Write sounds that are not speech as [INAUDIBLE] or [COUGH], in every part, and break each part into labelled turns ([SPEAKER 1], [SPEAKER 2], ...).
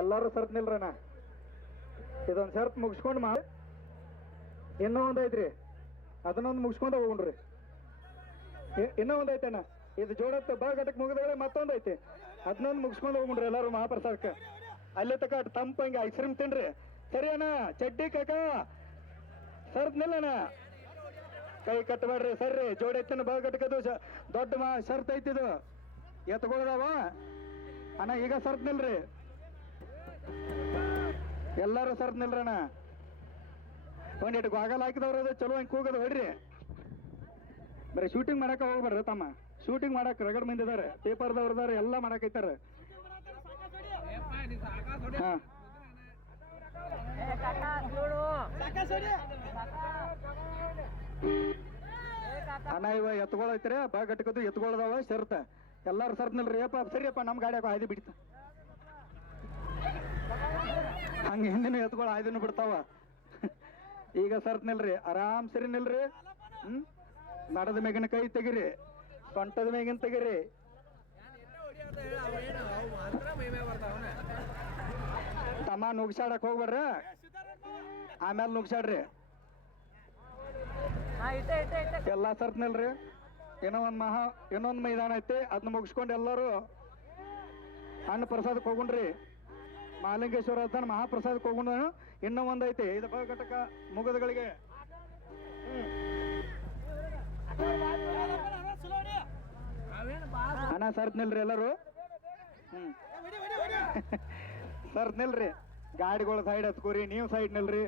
[SPEAKER 1] ಎಲ್ಲರೂ ಸರ್ತ್ ನಿಲ್ರಣ ಇದೊಂದು ಸರ್ತ್ ಮುಗಿಸ್ಕೊಂಡು ಮಾ ಇನ್ನೂ ಒಂದು ಐತ್ರಿ. ಅದನ್ನೊಂದು ಮುಗಿಸ್ಕೊಂಡು ಹೋಗ್ರಿ ಇನ್ನೂ ಒಂದು ಐತೆಣ್ಣ. ಇದು ಜೋಡತ್ತ ಬಾ ಘಟಕ್ ಮುಗಿದ್ರೆ ಮತ್ತೊಂದು ಐತಿ. ಅದನ್ನೊಂದು ಮುಗಿಸ್ಕೊಂಡು ಹೋಗ್ಬಿಡ್ರಿ ಎಲ್ಲರೂ ಮಹಾಪ್ರಸಾದಕ್ಕೆ. ಅಲ್ಲೇ ತಕ ತಂಪಂಗೆ ಐಸ್ ಕ್ರೀಮ್ ತಿನ್ರಿ. ಸರಿ ಅಣ್ಣ ಚಡ್ಡಿ ಕಾಕ? ಸರ್ತ್ ನಿಲ್ಲಣ್ಣ. ಕೈ ಕಟ್ಟಬೇಡ್ರಿ ಸರ್ರಿ. ಜೋಡಿ ಎತ್ತಿನ ಬಾ ಕಟ್ಟಕದು ಶ- ದೊಡ್ಡ ಮಾ ಶರ್ತ್ ಐತಿದು ಎತ್ಕೊಳ್ದಾವ? ಅಣ್ಣ ಈಗ ಸರ್ತ್ ನಿಲ್ರಿ. ಎಲ್ಲಾರು ಸರ್ತ್ ನಿಲ್ರಣ್ಣ ಒಂದಿಟ್ಟು ಗಾಗಲ್ ಹಾಕಿದವ್ರು ಅದು ಚಲೋ ಹಂಗೆ ಕೂಗದು ಹೊಡ್ರಿ. ಬರೀ ಶೂಟಿಂಗ್ ಮಾಡಕ ಹೋಗ್ಬೇಡ್ರಿ ತಮ್ಮ. ಶೂಟಿಂಗ್ ಮಾಡಕ್ ರಗಡ್ ಮಂದಿ ಇದಾರೆ. ಪೇಪರ್ದವ್ರು ಇದಾರೆ ಎಲ್ಲ ಮಾಡಕೈತಾರ ಹಾ. ಅಣ್ಣ, ಇವ ಎತ್ಕೊಳೈತ್ರಿ ಬಾ ಗಟ್ಕದು ಎತ್ಕೊಳ್ದವ, ಶರ್ತ. ಎಲ್ಲಾರು ಸರ್ತ್ ನಿಲ್ರಿ ಏಪ ಸರಿಯಪ್ಪ ನಮ್ಮ ಗಾಡಿ ಹಾಕೋ ಹಾದಿ ಬಿಡ್ತ. ಹಂಗೆ ಹಿಂದಿನ ಎತ್ಕೊಳ ಆಯ್ದನ್ನು ಬಿಡ್ತಾವ. ಈಗ ಸರ್ತ್ ನಿಲ್ರಿ ಆರಾಮ್ ಸರಿ ನಿಲ್ರಿ. ಹ್ಮ್? ನಡದ ಮೇಗಿನ ಕೈ ತೆಗಿರಿ. ಸೊಂಟದ ಮೇಗಿನ ತೆಗಿರಿ. ತಮ್ಮ ನುಗ್ಸಾಡಕ್ ಹೋಗ್ಬೇಡ್ರಿ ಆಮೇಲೆ ನುಗ್ಸಾಡ್ರಿ. ಎಲ್ಲಾ ಸರ್ತ್ನಲ್ರಿ ಏನೋ ಒಂದು ಮಹಾ ಒಂದು ಮೈದಾನ ಐತಿ ಅದನ್ನ ಮುಗಿಸ್ಕೊಂಡು ಎಲ್ಲರೂ ಅನ್ನ ಪ್ರಸಾದಕ್ಕೆ ಹೋಗುಣ್ರಿ ಮಹಾಲಿಂಗೇಶ್ವರ ಅದನ್ನ ಮಹಾಪ್ರಸಾದಕ್ಕೆ ಹೋಗುಣ ಇನ್ನೂ ಒಂದು ಐತಿ. ಇದು ಬ ಘಟಕ ಮುಗದಗಳಿಗೆ. ಅಣ್ಣ ಸರ್ತ್ ನಿಲ್ರಿ ಎಲ್ಲರೂ. ಹ್ಮ್. [LAUGHS] ಸರ್ತ್ ನಿಲ್ರಿ ಗಾಡಿಗಳ ಸೈಡ್ ಹತ್ಕೋರಿ ನೀವು ಸೈಡ್ ನಿಲ್ರಿ.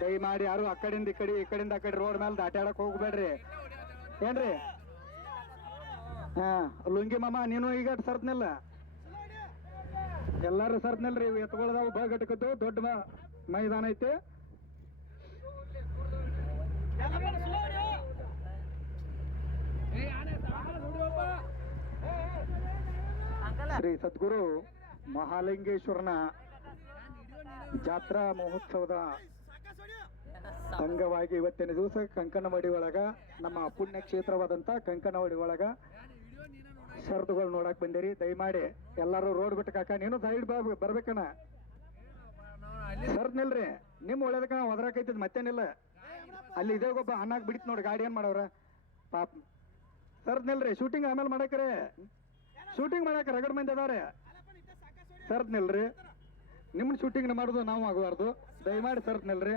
[SPEAKER 1] ದಯಮಾಡಿ ಯಾರು ಆ ಕಡೆಯಿಂದ ಈ ಕಡೆ, ಈ ಕಡೆಯಿಂದ ಆ ಕಡೆ ರೋಡ್ ಮೇಲೆ ದಾಟ್ಯಾಡಕ್ ಹೋಗ್ಬೇಡ್ರಿ. ಏನ್ರಿ? ಹಾ, ಲುಂಗಿ ಮಾಮ, ನೀನು ಈಗ ಸರ್ತ್ನಿಲ್ಲ? ಎಲ್ಲಾರು ಸರ್ತ್ನಿಲ್ರಿ, ಇವು ಎತ್ಕೊಳ್ದಾವು ಬಾ ಘಟಕದ್ದು ದೊಡ್ಡ ಮೈದಾನ ಐತಿ. ಶ್ರೀ ಸದ್ಗುರು ಮಹಾಲಿಂಗೇಶ್ವರನ ಜಾತ್ರಾ ಮಹೋತ್ಸವದ ಅಂಗವಾಗಿ ಇವತ್ತಿನ ದಿವಸ ಕಂಕನವಾಡಿ ಒಳಗ ನಮ್ಮ ಪುಣ್ಯ ಕ್ಷೇತ್ರವಾದಂತ ಕಂಕನವಾಡಿ ಒಳಗ ಶರದುಗಳು ನೋಡಕ್ ಬಂದಿರಿ. ದಯಮಾಡಿ ಎಲ್ಲಾರು ರೋಡ್ ಬಿಟ್ಟು ಕಾಕ, ನೀನು ಸೈಡ್ ಬರ್ಬೇಕಣ್ಣ. ಸರ್ದ್ ನಿಲ್ರಿ. ನಿಮ್ ಒಳ್ಳೇದಕ್ಕ ಒದರಾಕೈತಿದ್ ಮತ್ತೇನಿಲ್ಲ. ಅಲ್ಲಿ ಇದೇ ಒಬ್ಬ ಅನ್ನಾಕ್ ಬಿಡಿತ್ ನೋಡಿ, ಗಾಡಿ ಏನ್ ಮಾಡವ್ರ ಪಾಪ. ಸರ್ದ್ ನಿಲ್ರಿ ಶೂಟಿಂಗ್ ಆಮೇಲೆ ಮಾಡಕ್ರೆ. ಶೂಟಿಂಗ್ ಮಾಡಕ್ ರಗಡ್ ಮಂದಿ ಅದಾರೆ. ಸರ್ದ್ ನಿಲ್ರಿ. ನಿಮ್ಮನ್ನ ಶೂಟಿಂಗ್ ಮಾಡೋದು ನಾವು ಆಗಬಾರ್ದು. ದಯಮಾಡಿ ಸರ್ದ್ ನಿಲ್ರಿ.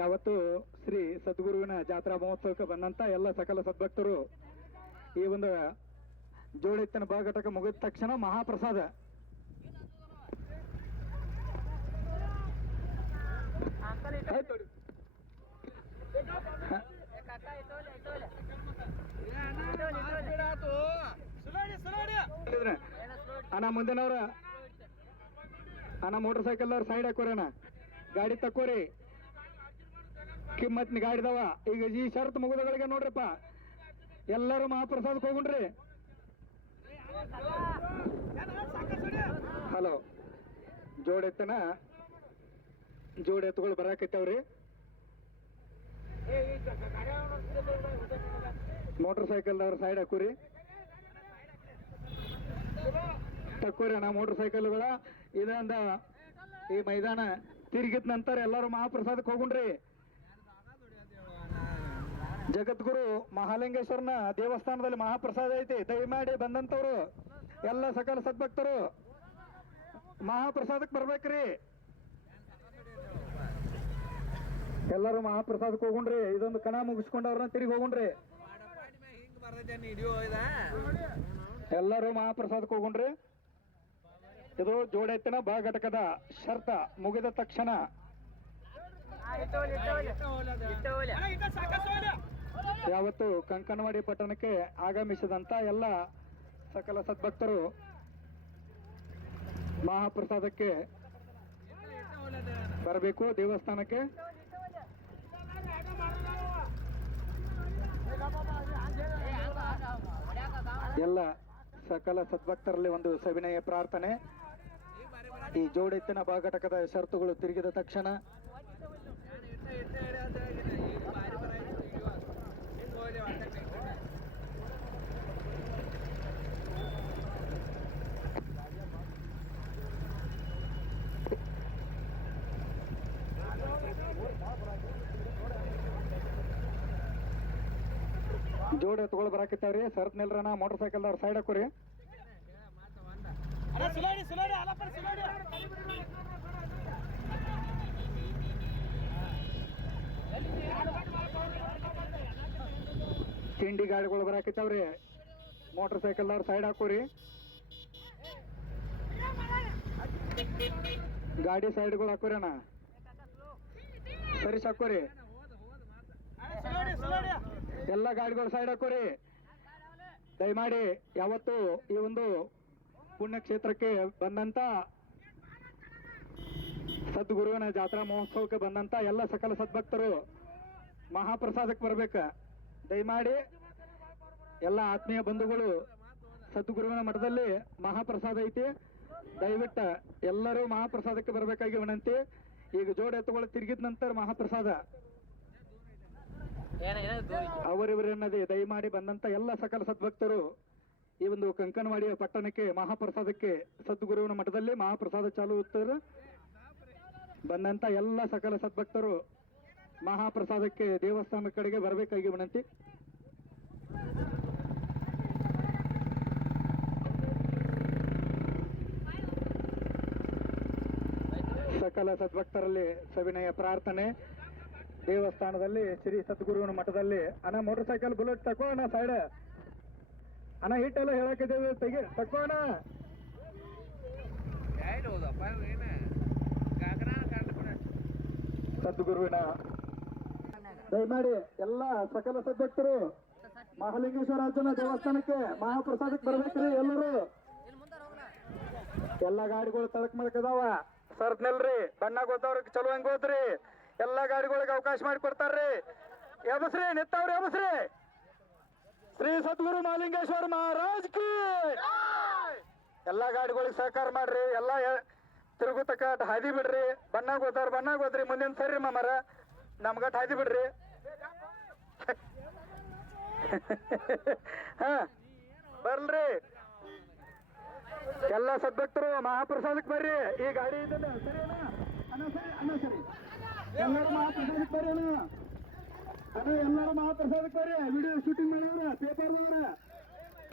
[SPEAKER 1] ಯಾವತ್ತು ಶ್ರೀ ಸದ್ಗುರುವಿನ ಜಾತ್ರಾ ಮಹೋತ್ಸವಕ್ಕೆ ಬಂದಂತ ಎಲ್ಲ ಸಕಲ ಸದ್ಭಕ್ತರು ಈ ಒಂದು ಜೋಳೆತ್ತನ ಬಾಗಟಕ ಮುಗಿದ ತಕ್ಷಣ ಮಹಾಪ್ರಸಾದ. ಅಣ್ಣ ಮುಂದಿನವ್ರ, ಅಣ್ಣ ಮೋಟರ್ ಸೈಕಲ್ ಅವ್ರ ಸೈಡ್ ಹಾಕೋರಣ್ಣ. ಗಾಡಿ ತಕ್ಕೋರಿ. ಕಿಮ್ಮತ್ ನಿಗಾಡಿದವ ಈಗ ಈ ಶರತ್ ಮುಗಿದಗಳಿಗೆ ನೋಡ್ರಪ್ಪ. ಎಲ್ಲರೂ ಮಹಾಪ್ರಸಾದಕ್ಕೆ ಹೋಗುಣ್ರಿ ಹಲೋ, ಜೋಡೆ ಎತ್ತನ ಜೋಡ ಎತ್ತುಗಳು ಬರಾಕೈತವ್ರಿ ಮೋಟರ್ ಸೈಕಲ್ದವ್ರ ಸೈಡ್ ಹಾಕೋರಿ. ತಕ್ಕೋರಿ ಅಣ್ಣ, ಮೋಟರ್ ಸೈಕಲ್ಗಳ. ಇದರಿಂದ ಈ ಮೈದಾನ ತಿರುಗಿದ ನಂತರ ಎಲ್ಲರೂ ಮಹಾಪ್ರಸಾದಕ್ಕೆ ಹೋಗುಣ್ರಿ ಜಗದ್ಗುರು ಮಹಾಲಿಂಗೇಶ್ವರನ ದೇವಸ್ಥಾನದಲ್ಲಿ ಮಹಾಪ್ರಸಾದ ಐತಿ. ದಯಮಾಡಿ ಬಂದಂತವ್ರು, ಎಲ್ಲ ಸಕಲ ಸದ್ಭಕ್ತರು, ಮಹಾಪ್ರಸಾದಕ್ಕೆ ಬರ್ಬೇಕ್ರಿ. ಎಲ್ಲರೂ ಮಹಾಪ್ರಸಾದಕ್ಕೆ ಹೋಗುಣ್ರಿ ಇದೊಂದು ಕಣ ಮುಗಿಸ್ಕೊಂಡವ್ರನ್ನ ತಿರುಗಿ ಹೋಗುಣ್ರಿ ಎಲ್ಲರೂ ಮಹಾಪ್ರಸಾದಕ್ಕೆ ಹೋಗುಣ್ರಿ ಇದು ಜೋಡೆತ್ತಿನ ಬಾ ಘಟಕದ ಶರ್ತ ಮುಗಿದ ತಕ್ಷಣ. ಯಾವತ್ತು ಕಂಕನವಾಡಿ ಪಟ್ಟಣಕ್ಕೆ ಆಗಮಿಸಿದಂತ ಎಲ್ಲ ಸಕಲ ಸದ್ಭಕ್ತರು ಮಹಾಪ್ರಸಾದಕ್ಕೆ ಬರಬೇಕು ದೇವಸ್ಥಾನಕ್ಕೆ. ಎಲ್ಲ ಸಕಲ ಸದ್ಭಕ್ತರಲ್ಲಿ ಒಂದು ಸವಿನಯ ಪ್ರಾರ್ಥನೆ. ಈ ಜೋಡೆತ್ತಿನ ಭಾಗಟಕದ ಷರತ್ತುಗಳು ತಿರುಗಿದ ತಕ್ಷಣ ಜೋಡ್ ಎತ್ಕೊಳ್ ಬರಾಕಿತ್ತಾವ್ರಿ. ಸರತ್ ನಿಲ್ರಣ ಮೋಟರ್ ಸೈಕಲ್ದವ್ರ ಸೈಡ್ ಹಾಕೋರಿ. ತಿಂಡಿ ಗಾಡಿಗಳು ಬರಾಕಿತ್ತಾವ್ರಿ. Motor ಸೈಕಲ್ದವ್ರ side ಹಾಕೋರಿ. ಗಾಡಿ ಸೈಡ್ಗಳು ಹಾಕೋರಿ ಅಣ್ಣ. ಸರಿ ಹಾಕೋರಿ. ಎಲ್ಲ ಗಾಡಿಗಳು ಸೈಡ್ ಹಾಕೋರಿ ದಯಮಾಡಿ ಯಾವತ್ತು ಈ ಒಂದು ಪುಣ್ಯಕ್ಷೇತ್ರಕ್ಕೆ ಬಂದಂತ ಸದ್ಗುರುವಿನ ಜಾತ್ರಾ ಮಹೋತ್ಸವಕ್ಕೆ ಬಂದಂತ ಎಲ್ಲ ಸಕಲ ಸದ್ಭಕ್ತರು ಮಹಾಪ್ರಸಾದಕ್ಕೆ ಬರ್ಬೇಕ. ದಯಮಾಡಿ ಎಲ್ಲ ಆತ್ಮೀಯ ಬಂಧುಗಳು, ಸದ್ಗುರುವಿನ ಮಠದಲ್ಲಿ ಮಹಾಪ್ರಸಾದ ಐತಿ. ದಯವಿಟ್ಟ ಎಲ್ಲರೂ ಮಹಾಪ್ರಸಾದಕ್ಕೆ ಬರಬೇಕಾಗಿ ವಿನಂತಿ. ಈಗ ಜೋಡಿ ಎತ್ತುಗಳು ತಿರುಗಿದ ನಂತರ ಮಹಾಪ್ರಸಾದ. ಅವರಿವರೆನ್ನದೇ ದಯಮಾಡಿ ಬಂದಂತ ಎಲ್ಲ ಸಕಲ ಸದ್ಭಕ್ತರು ಈ ಒಂದು ಕಂಕನವಾಡಿಯ ಪಟ್ಟಣಕ್ಕೆ, ಮಹಾಪ್ರಸಾದಕ್ಕೆ, ಸದ್ಗುರುವಿನ ಮಠದಲ್ಲಿ ಮಹಾಪ್ರಸಾದ ಚಾಲು ಬಂದಂತ ಎಲ್ಲ ಸಕಲ ಸದ್ಭಕ್ತರು ಮಹಾಪ್ರಸಾದಕ್ಕೆ ದೇವಸ್ಥಾನ ಕಡೆಗೆ ಬರಬೇಕಾಗಿ ವಿನಂತಿ. ಸಕಲ ಸದ್ಭಕ್ತರಲ್ಲಿ ಸವಿನಯ ಪ್ರಾರ್ಥನೆ. ದೇವಸ್ಥಾನದಲ್ಲಿ ಶ್ರೀ ಸದ್ಗುರುವಿನ ಮಠದಲ್ಲಿ. ಅಣ್ಣ ಮೋಟರ್ ಸೈಕಲ್ ಬುಲೆಟ್ ತಕೋ ಅಣ್ಣ ಸೈಡ್ ಅಣ್ಣ ಹಿಟ್ಟೆಲ್ಲ ಹೇಳಕ್ಕಿದ್ದೇವೆ ತೆಗಿ ತಕೋ ಅಣ್ಣ. ಸದ್ಗುರುವಿನ. ದಯಮಾಡಿ ಎಲ್ಲ ಸಕಲ ಸದ್ಭಕ್ತರು ಮಹಾಲಿಂಗೇಶ್ವರಾಜನ ದೇವಸ್ಥಾನಕ್ಕೆ ಮಹಾಪ್ರಸಾದಕ್ಕೆ ಬರ್ಬೇಕ್ರಿ ಎಲ್ಲರೂ. ಎಲ್ಲ ಗಾಡಿಗಳು ತಳಕ್ ಮಳಕದಾವ ಸರ್ತ್ ನಿಲ್ರಿ ಬಣ್ಣ ಗೊತ್ತವ್ರಿಗೆ ಚಲೋ ಹೆಂಗ್ ಹೋದ್ರಿ ಎಲ್ಲ ಗಾಡಿಗಳಿಗೆ ಅವಕಾಶ ಮಾಡಿ ಕೊಡ್ತಾರ್ರಿ. ಎಬಸ್ರಿ ನೆತ್ತವ್ರಿ ಎಬಸ್ರಿ. ಶ್ರೀ ಸದ್ಗುರು ಮಾಲಿಂಗೇಶ್ವರ ಮಹಾರಾಜ್ ಕಿ ಎಲ್ಲ ಗಾಡಿಗಳಿಗೆ ಸಹಕಾರ ಮಾಡ್ರಿ, ಎಲ್ಲ ತಿರುಗುತಕ್ಕ ಹಾದಿ ಬಿಡ್ರಿ. ಬಣ್ಣ ಗೊತ್ತವ್ರ ಬಣ್ಣ ಹೋದ್ರಿ ಮುಂದಿನ ಸರಿ ಮಾಮರ. ನಮ್ಗಟ್ ಹಾದಿ ಬಿಡ್ರಿ. ಹ, ಬರ್ಲ್ರಿ. ಎಲ್ಲ ಸದ್ಭಕ್ತರು ಮಹಾಪ್ರಸಾದಕ್ಕೆ ಬರ್ರಿ. ಈ ಗಾಡಿ ಇದ್ದ ಸರಿ ಅಣ್ಣ ಸರಿ ಅಣ್ಣ ಸರಿ. ಎಲ್ಲರೂ ಮಹಾಪ್ರಸಾದಕ್ಕೆ ಬರ್ರಿ ಅಣ್ಣ ಅಣ್ಣ, ಎಲ್ಲರೂ ಮಾತ್ರ ಬರ್ರಿ ವಿಡಿಯೋ ಶೂಟಿಂಗ್ ಮಾಡೋರ ಪೇಪರ್ದವ್ರ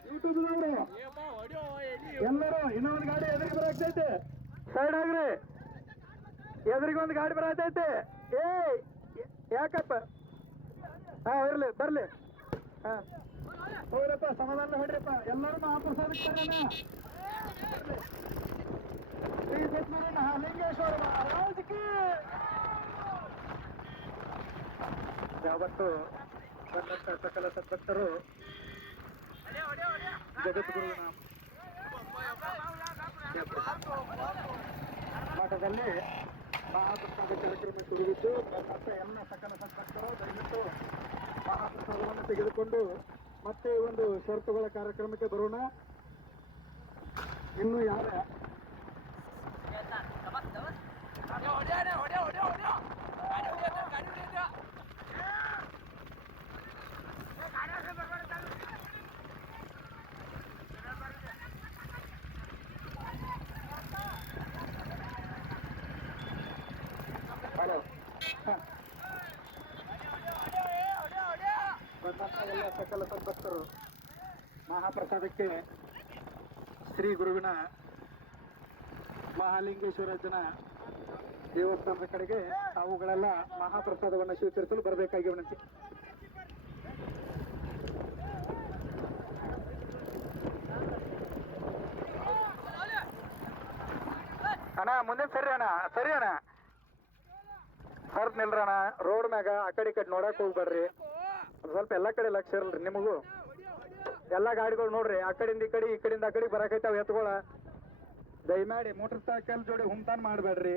[SPEAKER 1] ಯೂಟ್ಯೂಬ್ದವ್ರು ಎಲ್ಲರೂ ಇನ್ನೊಂದು ಗಾಡಿ ಎದುರಿಗೆ ಬರಾಕ್ತೈತೆ ಸೈಡ್ ಆಗ್ರಿ. ಎದುರಿಗೆ ಒಂದು ಗಾಡಿ ಬರಾತೈತೆ ಏ, ಯಾಕಪ್ಪ? ಹಾ, ಇರ್ಲಿ, ಬರ್ಲಿ. ಹಾ. ಹೋಗ್ರಪ್ಪ, ಸಮಾಧಾನ ಹೊಡ್ರಿಪ್ಪ. ಎಲ್ಲರೂ ಮಹಾಪ್ರಸಾದಕ್ಕೆ ಬರೋಣ. ಶ್ರೀ ಸತ್ಯನಾರಾಯಣ ಮಹಾಲಿಂಗೇಶ್ವರ ಮಹಾರಾಜ್ ಕಿ. ಯಾವತ್ತು ಬಂದಂತ ಸಕಲ ಸದ್ಭಕ್ತರು ಜಗದ್ಗುರುವಿನ ಮಠದಲ್ಲಿ ಮಹಾಪ್ರಸಾದ ಕಾರ್ಯಕ್ರಮ ತುಳಿದಿದ್ದು ಮತ್ತೆ ಎಲ್ಲ ಸಕಲ ಸದ್ಭಕ್ತರು ದಯವಿಟ್ಟು ಮಹಾಪ್ರಸಾದವನ್ನು ತೆಗೆದುಕೊಂಡು ಮತ್ತೆ ಒಂದು ಷರತ್ತುಗಳ ಕಾರ್ಯಕ್ರಮಕ್ಕೆ ಬರೋಣ. ಇನ್ನು ಯಾರ ಎಲ್ಲ ಸಕಲ ಸಂಪತ್ತರು ಮಹಾಪ್ರಸಾದಕ್ಕೆ ಶ್ರೀ ಗುರುವಿನ ಮಹಾಲಿಂಗೇಶ್ವರಜ್ಜನ ದೇವಸ್ಥಾನದ ಕಡೆಗೆ ತಾವುಗಳೆಲ್ಲ ಮಹಾಪ್ರಸಾದವನ್ನು ಸ್ವೀಕರಿಸಲು ಬರಬೇಕಾಗಿ ವಿನಂತಿ. ಅಣ್ಣ, ಮುಂದೆ ಸರಿ ಅಣ್ಣ ಸರಿ ಅಣ್ಣ. ಸರ್ತ್ ನಿಲ್ರಣ. ರೋಡ್ ಮ್ಯಾಗ ಆ ಕಡೆ ಈ ಕಡೆ ನೋಡಕ್ ಹೋಗ್ಬೇಡ್ರಿ. ಸ್ವಲ್ಪ ಎಲ್ಲಾ ಕಡೆ ಲಕ್ಷ ಇರಲ್ರಿ ನಿಮಗೂ. ಎಲ್ಲಾ ಗಾಡಿಗಳು ನೋಡ್ರಿ, ಆ ಕಡೆಯಿಂದ ಈ ಕಡೆ, ಈ ಕಡೆಯಿಂದ ಆ ಕಡೆ ಬರಕೈತಾವ ಎತ್ಕೊಳ ದಯಮಾಡಿ ಮೋಟರ್ ಸೈಕಲ್ ಜೋಡಿ ಹುಮ್ತಾನ್ ಮಾಡಬೇಡ್ರಿ.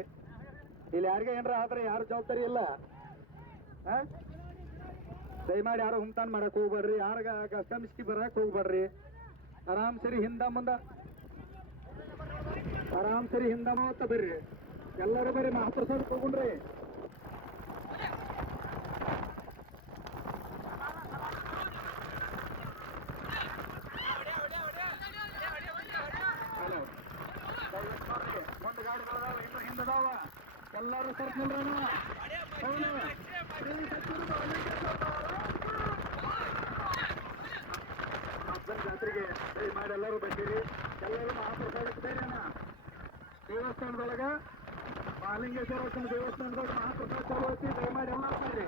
[SPEAKER 1] ಇಲ್ಲಿ ಯಾರಿಗೆ ಏನ್ರ ಆದ್ರೆ ಯಾರು ಜವಾಬ್ದಾರಿ ಇಲ್ಲ? ದಯಮಾಡಿ ಯಾರು ಹುಮ್ತಾನ್ ಮಾಡಕ್ ಹೋಗ್ಬೇಡ್ರಿ. ಯಾರಿಗ ಕಸ್ಟಮಿಸ್ಕಿ ಬರಕ್ ಹೋಗ್ಬೇಡ್ರಿ. ಆರಾಮ್ ಸರಿ ಹಿಂದ ಮುಂದ. ಆರಾಮ್ ಸರಿ ಹಿಂದ ಮಾತ ಬರ್ರಿ. ಎಲ್ಲರೂ ಬರ್ರಿ ಮಹಾಪ್ರಸಾದ ಹೋಗ್ರಿ ಒಂದು ಗಾಡಿಗಳದಾವ ಹಿಂದದಾವ ಎಲ್ಲರೂ ನಿಲ್ರಣ ಹಬ್ಬದ ಜಾತ್ರೆಗೆ ಮಾಡಿ ಎಲ್ಲರೂ ಬಂದಿರಿ. ಎಲ್ಲರೂ ಮಹಾಪ್ರಸಾದಕ್ಕೆ ಬೇರೆನ ದೇವಸ್ಥಾನದೊಳಗ ಮಹಾಲಿಂಗೇಶ್ವರ ದೇವಸ್ಥಾನದೊಳಗೆ ಮಹಾಪ್ರಸಾದ ಚಲೋ ಐತಿ. ದಯಮಾಡಿ ಎಲ್ಲ ಬರ್ರಿ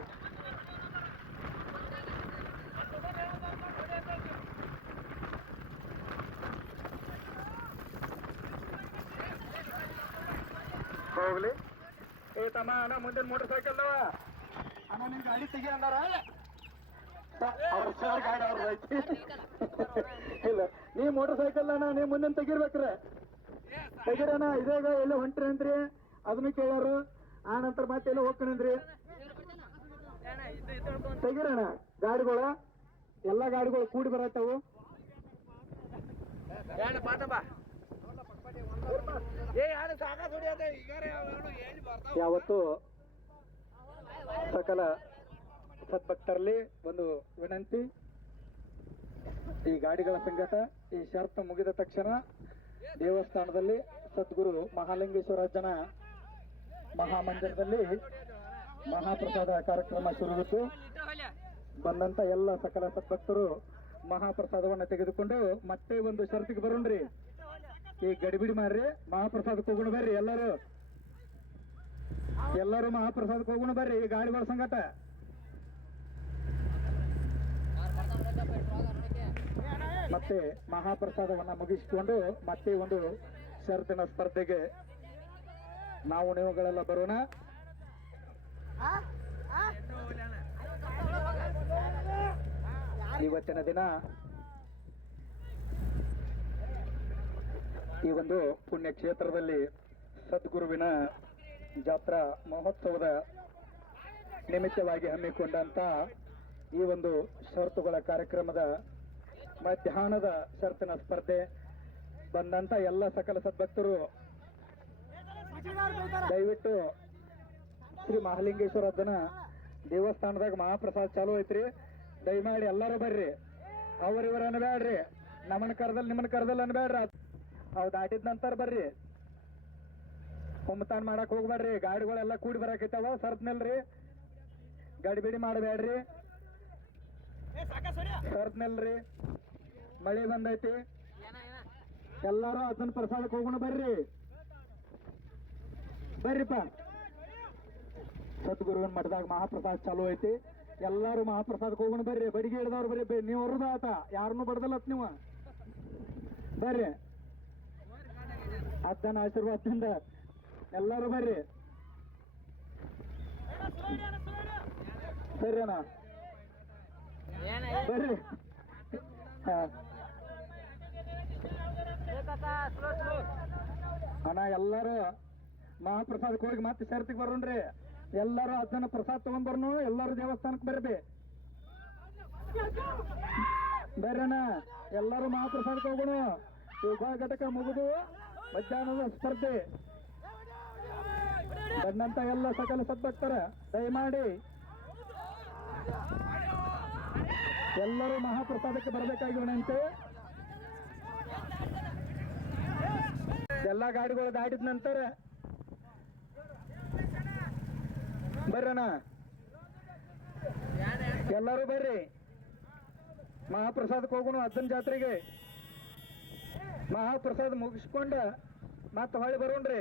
[SPEAKER 1] ಹೋಗ್ಲಿ. ಏ ತಮ್ಮ ಅಣ್ಣ ಮುಂದಿನ ಮೋಟರ್ ಸೈಕಲ್ ಅವ ಅಣ್ಣ ನಿನ್ ಗಾಡಿ ತೆಗಿ ಅಂದಾರ? ಅವ್ರ ಸರ್ ಗಾಡಿ ಅವ್ರದ್ದು ಐತಿ. ಇಲ್ಲ ನೀ ಮೋಟರ್ ಸೈಕಲ್ ಅಣ್ಣ ನೀ ಮುಂದಿನ ತೆಗಿರ್ಬೇಕ್ರೆ. ತೆಗಿರಣ್ಣ ಇದಾಗ ಎಲ್ಲ ಹೊಂಟ್ರಿ ಅಂದ್ರಿ. ಅದನ್ನು ಕೇಳಾರು ಆ ನಂತರ ಮತ್ತೆ ಎಲ್ಲ ಹೋಗ್ಕಣಂದ್ರಿ ತೆಗಿರಣ್ಣ ಗಾಡಿಗಳ ಎಲ್ಲಾ ಗಾಡಿಗಳು ಕೂಡಿ ಬರತ್ತವು. ಯಾವತ್ತು ಸಕಲ ಸದ್ಭಕ್ತರಲ್ಲಿ ಒಂದು ವಿನಂತಿ. ಈ ಗಾಡಿಗಳ ಸಂಗತ ಈ ಶರ್ತ ಮುಗಿದ ತಕ್ಷಣ ದೇವಸ್ಥಾನದಲ್ಲಿ ಸದ್ಗುರು ಮಹಾಲಿಂಗೇಶ್ವರಜ್ಜನ ಮಹಾಮಂದಿರದಲ್ಲಿ ಮಹಾಪ್ರಸಾದ ಕಾರ್ಯಕ್ರಮ ಶುರುವಿತು. ಬಂದಂತ ಎಲ್ಲ ಸಕಲ ಸದ್ಭಕ್ತರು ಮಹಾಪ್ರಸಾದವನ್ನು ತೆಗೆದುಕೊಂಡು ಮತ್ತೆ ಒಂದು ಶರ್ತಿಗೆ ಬರೋಣ್ರಿ. ಈ ಗಡಿಬಿಡಿ ಮಾಡ್ರಿ ಮಹಾಪ್ರಸಾದಕ್ಕೆ ಹೋಗೋಣ ಬರ್ರಿ ಎಲ್ಲರೂ. ಎಲ್ಲರೂ ಮಹಾಪ್ರಸಾದಕ್ಕೆ ಹೋಗೋಣ ಬರ್ರಿ, ಈ ಗಾಡಿಗಳ ಸಂಗಟ ಮತ್ತೆ ಮಹಾಪ್ರಸಾದವನ್ನ ಮುಗಿಸಿಕೊಂಡು ಮತ್ತೆ ಒಂದು ಶರತ್ತಿನ ಸ್ಪರ್ಧೆಗೆ ನಾವು ನೀವುಗಳೆಲ್ಲ ಬರೋಣ. ಇವತ್ತಿನ ದಿನ ಈ ಒಂದು ಪುಣ್ಯ ಕ್ಷೇತ್ರದಲ್ಲಿ ಸದ್ಗುರುವಿನ ಜಾತ್ರಾ ಮಹೋತ್ಸವದ ನಿಮಿತ್ತವಾಗಿ ಹಮ್ಮಿಕೊಂಡಂತ ಈ ಒಂದು ಷರತ್ತುಗಳ ಕಾರ್ಯಕ್ರಮದ ಮಧ್ಯಾಹ್ನದ ಷರತ್ತಿನ ಸ್ಪರ್ಧೆ ಬಂದಂತ ಎಲ್ಲ ಸಕಲ ಸದ್ಭಕ್ತರು ದಯವಿಟ್ಟು ಶ್ರೀ ಮಹಾಲಿಂಗೇಶ್ವರ ಅದನ್ನ ದೇವಸ್ಥಾನದಾಗ ಮಹಾಪ್ರಸಾದ ಚಾಲೂ ಐತ್ರಿ. ದಯಮಾಡಿ ಎಲ್ಲರೂ ಬರ್ರಿ. ಅವ್ರಿವ್ರ ಅನ್ಬೇಡ್ರಿ ನಮ್ಮನ್ನ ಕರ್ದಲ್ಲಿ ನಿಮ್ಮನ್ನ ಕರ್ದಲ್ಲಿ ಅನ್ಬೇಡ್ರಿ ಅವ್ ದಾಟಿದ ನಂತರ ಬರ್ರಿ. ಕುಮತಾನ್ ಮಾಡಕ್ ಹೋಗ್ಬೇಡ್ರಿ. ಗಾಡಿಗಳೆಲ್ಲ ಕೂಡಿ ಬರಾಕೈತಾವ ಸರ್ತ್ ನಿಲ್ರಿ. ಗಡಿಬಿಡಿ ಮಾಡಬೇಡ್ರಿ. ಸರ್ತ್ ನಿಲ್ರಿ. ಮಳೆ ಬಂದೈತಿ. ಎಲ್ಲಾರು ಅದನ್ನ ಪ್ರಸಾದಕ್ಕೆ ಹೋಗೋಣ ಬರ್ರಿ. ಬರ್ರಿಪ್ಪ. ಸದ್ಗುರುವಿನ ಮಠದಾಗ ಮಹಾಪ್ರಸಾದ ಚಾಲು ಐತಿ. ಎಲ್ಲಾರು ಮಹಾಪ್ರಸಾದಕ್ಕೆ ಹೋಗೋಣ ಬರ್ರಿ. ಬಡಿಗೆ ಹಿಡ್ದವ್ರು ಬರ್ರಿ ನೀವು ಹೊರದ ಆತ ಯಾರನ್ನೂ ಬಡ್ದಲ್ಲತ್ ನೀವು. ಬರ್ರಿ. ಅದ್ದನ ಆಶೀರ್ವಾದದಿಂದ ಎಲ್ಲರೂ ಬರ್ರಿ. ಸರಿ ಅಣ್ಣ ಬರ್ರಿ. ಅಣ್ಣ, ಎಲ್ಲರೂ ಮಹಾಪ್ರಸಾದಕ್ಕೆ ಹೋಗಿ ಮತ್ತೆ ಶರತಿಗೆ ಬರೋಣ್ರಿ. ಎಲ್ಲರೂ ಅದನ್ನ ಪ್ರಸಾದ ತಗೊಂಡ್ ಬರ್ನು ಎಲ್ಲರೂ ದೇವಸ್ಥಾನಕ್ಕೆ ಬರ್ರಿ. ಬರ್ರಣ್ಣ ಎಲ್ಲರೂ ಮಹಾಪ್ರಸಾದಕ್ಕೆ ಹೋಗೋಣ. ಉಪ ಘಟಕ ಮುಗಿದು ಮಧ್ಯಾಹ್ನದ ಸ್ಪರ್ಧೆ. ಬಂದಂತ ಎಲ್ಲ ಸಕಲ ಸದ್ಭಕ್ತರ, ದಯಮಾಡಿ ಎಲ್ಲರೂ ಮಹಾಪ್ರಸಾದಕ್ಕೆ ಬರಬೇಕಾಗಿ ವಿನಂತಿ. ಎಲ್ಲ ಗಾಡಿಗಳು ದಾಟಿದ ನಂತರ ಬರ್ರಣ್ಣ. ಎಲ್ಲರೂ ಬರ್ರಿ. ಮಹಾಪ್ರಸಾದಕ್ಕೆ ಹೋಗೋಣ ಅದ್ದನ್ ಜಾತ್ರೆಗೆ. ಮಹಾಪ್ರಸಾದ ಮುಗಿಸ್ಕೊಂಡ ಮತ್ತೆ ಹೊಳ್ಳಿ ಬರೋಣ್ರಿ.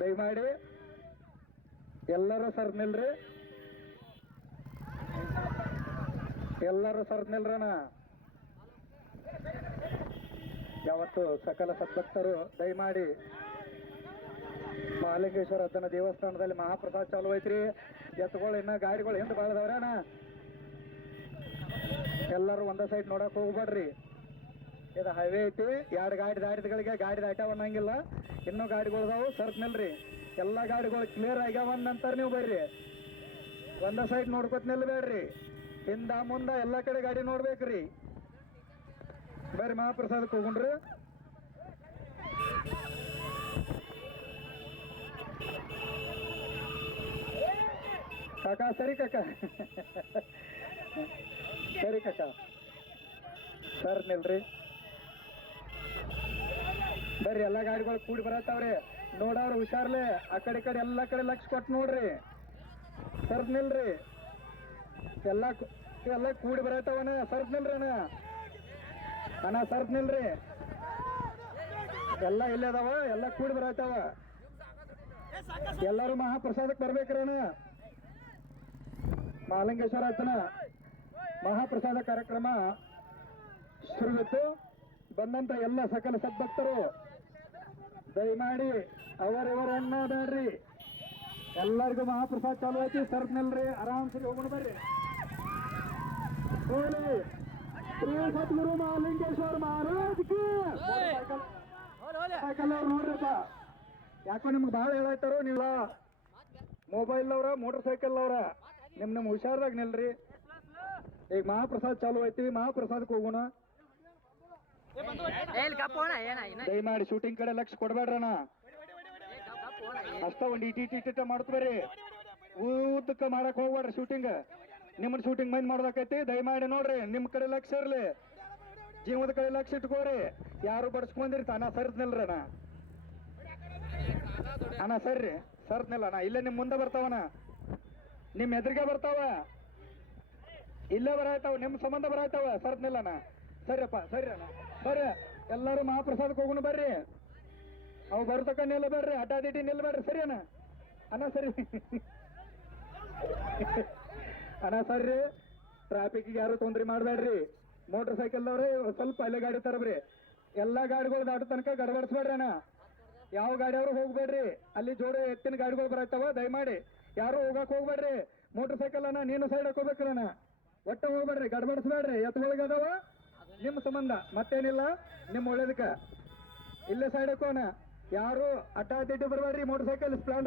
[SPEAKER 1] ದಯಮಾಡಿ ಎಲ್ಲರೂ ಸರ್ ನಿಲ್ರಿ. ಎಲ್ಲರೂ ಸರ್ ನಿಲ್ರಣ. ಯಾವತ್ತು ಸಕಲ ಸದ್ಭಕ್ತರು ದಯಮಾಡಿ ಮಹಾಲಿಂಗೇಶ್ವರ ಅದ್ದನ ದೇವಸ್ಥಾನದಲ್ಲಿ ಮಹಾಪ್ರಸಾದ ಚಾಲು ಐತ್ರಿ. ಎತ್ತುಗಳು ಇನ್ನ ಗಾಡಿಗಳು ಹಿಂದೆ ಬಾಳದವ್ರಣ ಎಲ್ಲರೂ ಒಂದ ಸೈಡ್ ನೋಡಕ್ ಹೋಗ್ಬೇಡ್ರಿ. ಇದು ಹೈವೇ ಐತಿ, ಎರಡು ಗಾಡಿ ದಾಟಿದಗಳಿಗೆ ಗಾಡಿ ದಾಟ್ಯಾವ ಅನ್ನಂಗಿಲ್ಲ. ಇನ್ನೂ ಗಾಡಿಗಳು ಅದಾವು ಸರ್ಕ್ ನಿಲ್ರಿ ಎಲ್ಲ ಗಾಡಿಗಳು ಕ್ಲಿಯರ್ ಆಗ್ಯಾವ ನಂತರ ನೀವು ಬರ್ರಿ. ಒಂದ ಸೈಡ್ ನೋಡ್ಕೊತ ನಿಲ್ಬೇಡ್ರಿ. ಹಿಂದ ಮುಂದ ಎಲ್ಲ ಕಡೆ ಗಾಡಿ ನೋಡ್ಬೇಕ್ರಿ. ಬರ್ರಿ ಮಹಾಪ್ರಸಾದಕ್ಕೆ ಹೋಗುಣ್ರಿ. ಕಾಕ, ಸರಿ ಕಾಕ. ಸರಿ ಕಾಕ. ಸರ್, ನಿಲ್ರಿ. ಬರ್ರಿ, ಎಲ್ಲ ಗಾಡಿಗಳು ಕೂಡಿ ಬರತ್ತವ್ರಿ. ನೋಡವ್ರ ಹುಷಾರ್ಲೆ, ಆ ಕಡೆ ಕಡೆ ಎಲ್ಲ ಕಡೆ ಲಕ್ಷ ಕೊಟ್ಟು ನೋಡ್ರಿ. ಸರ್, ನಿಲ್ರಿ. ಎಲ್ಲ ಎಲ್ಲ ಕೂಡಿ ಬರತ್ತವನ ಸರ್, ನಿಲ್ರಿ ಅಣ್ಣ. ಅಣ್ಣ, ಸರ್, ನಿಲ್ರಿ. ಎಲ್ಲ ಇಲ್ಲೇ ಅದಾವ? ಎಲ್ಲ ಕೂಡಿ ಬರತ್ತಾವ. ಎಲ್ಲರೂ ಮಹಾಪ್ರಸಾದಕ್ಕೆ ಬರ್ಬೇಕ್ರಣ್ಣ ಮಹಾಲಿಂಗೇಶ್ವರ ಆತನ ಮಹಾಪ್ರಸಾದ ಕಾರ್ಯಕ್ರಮ ಶುರುವಿತ್ತು. ಬಂದಂತ ಎಲ್ಲ ಸಕಲ ಸದ್ಭಕ್ತರು ದಯಮಾಡಿ ಅವರಿವರನ್ನ ಬೇಡ್ರಿ. ಎಲ್ಲರಿಗೂ ಮಹಾಪ್ರಸಾದ ಚಾಲು ಐತಿ. ಸರ್ಪ್ ನಿಲ್ರಿ ಆರಾಮ್ಸರಿ ಹೋಗೋಣ ಬರ್ರಿ. ಶ್ರೀ ಸದ್ಗುರು ಮಹಾಲಿಂಗೇಶ್ವರ ಮಹಾರಾಜ್ ಸೈಕಲ್ ಅವ್ರು ನೋಡ್ರಪ್ಪ. ಯಾಕೋ ನಿಮ್ಗೆ ಭಾಳ ಹೇಳಾಯ್ತಾರೋ ನೀವು ಮೊಬೈಲ್ ಅವರ ಮೋಟರ್ ಸೈಕಲ್ ಅವ್ರ ನಿಮ್ ನಿಮ್ ಹುಷಾರ್ದಾಗ ನಿಲ್ರಿ. ಈಗ ಮಹಾಪ್ರಸಾದ್ ಚಾಲು ಐತಿ ಮಹಾಪ್ರಸಾದಕ್ಕೆ ಹೋಗೋಣ. ದಯಮಾಡಿ ಶೂಟಿಂಗ್ ಕಡೆ ಲಕ್ಷ ಕೊಡ್ಬೇಡ್ರಣ ಅಷ್ಟ ಒಂದ್ ಇಟಿ ಇಟಿ ಇಟ ಮಾಡ್ತೀರಿ ಊದಕ್ಕ ಮಾಡಕ್ ಹೋಗ್ಬೇಡ್ರಿ ಶೂಟಿಂಗ್ ನಿಮ್ಮನ್ನ ಶೂಟಿಂಗ್ ಮೈಂಡ್ ಮಾಡ್ಬೇಕೈತಿ ದಯಮಾಡಿ ನೋಡ್ರಿ ನಿಮ್ ಕಡೆ ಲಕ್ಷ ಇರ್ಲಿ. ಜೀವದ ಕಡೆ ಲಕ್ಷ ಇಟ್ಕೋರಿ. ಯಾರು ಬಡ್ಸ್ಕೊಂಡಿರಿ ಅಣ್ಣ ಸರ್ದ್ನಿಲ್ರಿ ಅಣ್ಣ. ಅಣ್ಣ ಸರ್ರಿ ಸರ್ದ್ನಿಲ್ಲ ಅಣ್ಣ. ಇಲ್ಲೇ ನಿಮ್ ಮುಂದೆ ಬರ್ತಾವಣ್ಣ. ನಿಮ್ ಎದುರಿಗೆ ಬರ್ತಾವ. ಇಲ್ಲೇ ಬರಾಯ್ತಾವ ನಿಮ್ಮ ಸಂಬಂಧ ಬರಾಯ್ತಾವ. ಸರ್ದ್ನಿಲ್ಲ ಅಣ್ಣ ಸರಿಯಪ್ಪ, ಸರಿ ಅಣ್ಣ. ಸರಿ ಎಲ್ಲರೂ ಮಹಾಪ್ರಸಾದಕ್ಕೆ ಹೋಗೋಣ ಬರ್ರಿ. ಅವು ಬರ್ತಕ್ಕ ನಿಲ್ಲಬೇಡ್ರಿ. ಅಡ್ಡಾದಿಡ್ಡಿ ಬರ್ರಿ ಸರಿ ಅಣ್ಣ. ಅಣ್ಣ, ಸರಿ. ಅಣ್ಣ ಸರ್ರಿ ಟ್ರಾಫಿಕ್ ಯಾರು ತೊಂದರೆ ಮಾಡಬೇಡ್ರಿ. ಮೋಟರ್ ಸೈಕಲ್ದವ್ರೆ ಸ್ವಲ್ಪ ಅಲ್ಲೇ ಗಾಡಿ ತರಬ್ರಿ. ಎಲ್ಲಾ ಗಾಡಿಗಳು ದಾಟೋ ತನಕ ಗಡಬಡಿಸ್ಬೇಡ್ರಿ ಅಣ್ಣ. ಯಾವ ಗಾಡಿಯವರು ಹೋಗ್ಬೇಡ್ರಿ. ಅಲ್ಲಿ ಜೋಡಿ ಎತ್ತಿನ ಗಾಡಿಗಳು ಬರತ್ತವ ದಯಮಾಡಿ. ಯಾರು ಹೋಗಕ್ ಹೋಗ್ಬೇಡ್ರಿ. ಮೋಟರ್ ಸೈಕಲ್ ಅನ್ನ ನೀನು ಸೈಡ್ ಹಾಕೋಬೇಕಣ್ಣ ಒಟ್ಟ ಹೋಗ್ಬೇಡ್ರಿ, ಗಡ್ಬಡಿಸ್ಬೇಡ್ರಿ. ಅದಾವ? ನಿಮ್ಮ ಸಂಬಂಧ. ಮತ್ತೇನಿಲ್ಲ? ನಿಮ್ಮ ಒಳ್ಳೇದಕ್ಕ. ಇಲ್ಲೇ ಸೈಡ್ ಹಾಕೋಣ. ಯಾರು ಅಡ್ಡ ಅಡ್ಡಿ ಬರ್ಬೇಡ್ರಿ ಮೋಟರ್ ಸೈಕಲ್ ಸ್ಪ್ಲೆಂಡರ್